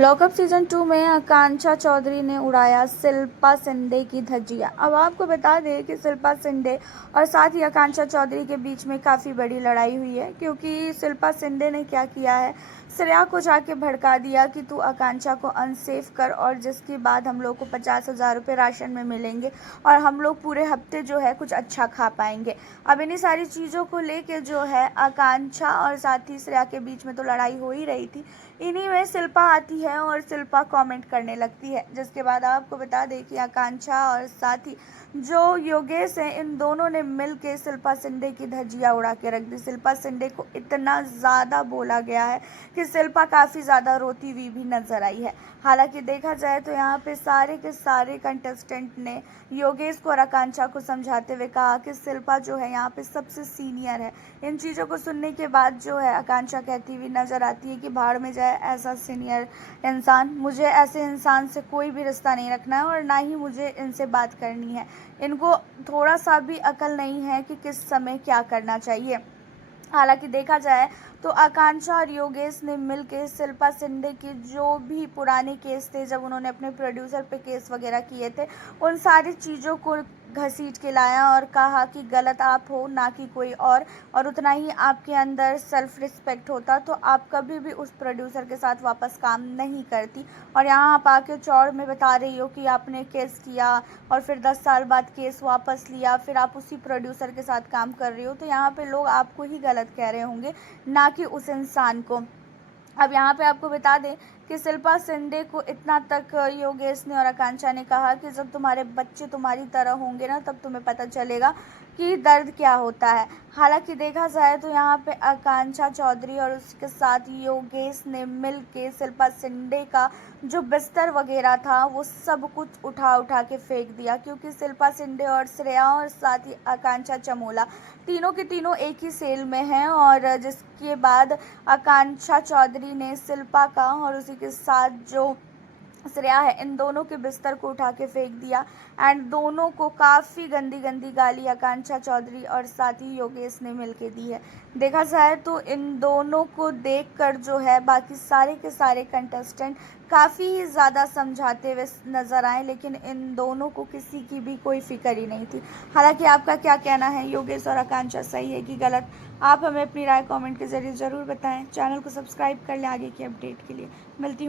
Lockup season 2 में आकांक्षा चौधरी ने उड़ाया शिल्पा शिंदे की धज्जियां। अब आपको बता दें कि शिल्पा शिंदे और साथ ही आकांक्षा चौधरी के बीच में काफ़ी बड़ी लड़ाई हुई है, क्योंकि शिल्पा शिंदे ने क्या किया है, श्रेया को जाके भड़का दिया कि तू आकांक्षा को अनसेफ कर, और जिसके बाद हम लोग को 50,000 रुपये राशन में मिलेंगे और हम लोग पूरे हफ्ते जो है कुछ अच्छा खा पाएंगे। अब इन्हीं सारी चीज़ों को लेके जो है आकांक्षा और साथ ही श्रेया के बीच में तो लड़ाई हो ही रही थी। इन्हीं में शिल्पा आती है और शिल्पा कमेंट करने लगती है, जिसके बाद आपको बता दें कि आकांक्षा और साथ ही जो योगेश है, इन दोनों ने मिल के शिल्पा शिंदे की धज्जियां उड़ा के रख दी। शिल्पा शिंदे को इतना ज़्यादा बोला गया है कि शिल्पा काफ़ी ज़्यादा रोती हुई भी नजर आई है। हालांकि देखा जाए तो यहाँ पे सारे के सारे कंटेस्टेंट ने योगेश को और आकांक्षा को समझाते हुए कहा कि शिल्पा जो है यहाँ पे सबसे सीनियर है। इन चीज़ों को सुनने के बाद जो है आकांक्षा कहती हुई नज़र आती है कि भाड़ में जाए ऐसा सीनियर इंसान, मुझे ऐसे इंसान से कोई भी रिश्ता नहीं रखना है और ना ही मुझे इनसे बात करनी है। इनको थोड़ा सा भी अकल नहीं है कि किस समय क्या करना चाहिए। हालांकि देखा जाए तो आकांक्षा और योगेश ने मिलकर शिल्पा शिंदे के जो भी पुराने केस थे, जब उन्होंने अपने प्रोड्यूसर पे केस वगैरह किए थे, उन सारी चीज़ों को घसीट के लाया और कहा कि गलत आप हो, ना कि कोई और उतना ही आपके अंदर सेल्फ रिस्पेक्ट होता तो आप कभी भी उस प्रोड्यूसर के साथ वापस काम नहीं करती। और यहाँ आप आके चौड़ में बता रही हो कि आपने केस किया और फिर 10 साल बाद केस वापस लिया, फिर आप उसी प्रोड्यूसर के साथ काम कर रही हो, तो यहाँ पे लोग आपको ही गलत कह रहे होंगे, ना कि उस इंसान को। अब यहाँ पे आपको बता दें कि शिल्पा शिंदे को इतना तक योगेश ने और आकांक्षा ने कहा कि जब तुम्हारे बच्चे तुम्हारी तरह होंगे ना, तब तुम्हें पता चलेगा कि दर्द क्या होता है। हालांकि देखा जाए तो यहाँ पे आकांक्षा चौधरी और उसके साथ योगेश ने मिल के शिल्पा शिंदे का जो बिस्तर वगैरह था वो सब कुछ उठा उठा के फेंक दिया, क्योंकि शिल्पा शिंदे और श्रेया और साथ ही आकांक्षा चमोला तीनों के तीनों एक ही सेल में हैं। और जिसके बाद आकांक्षा चौधरी ने शिल्पा का और उसी के साथ जो श्रेया है, इन दोनों के बिस्तर को उठा के फेंक दिया। एंड दोनों को काफ़ी गंदी गंदी गाली आकांक्षा चौधरी और साथ ही योगेश ने मिलके दी है। देखा जाए तो इन दोनों को देखकर जो है बाकी सारे के सारे कंटेस्टेंट काफ़ी ही ज़्यादा समझाते हुए नज़र आए, लेकिन इन दोनों को किसी की भी कोई फिक्र ही नहीं थी। हालांकि आपका क्या कहना है, योगेश और आकांक्षा सही है कि गलत? आप हमें अपनी राय कमेंट के ज़रिए ज़रूर बताएं। चैनल को सब्सक्राइब कर लें आगे की अपडेट के लिए। मिलती हूँ।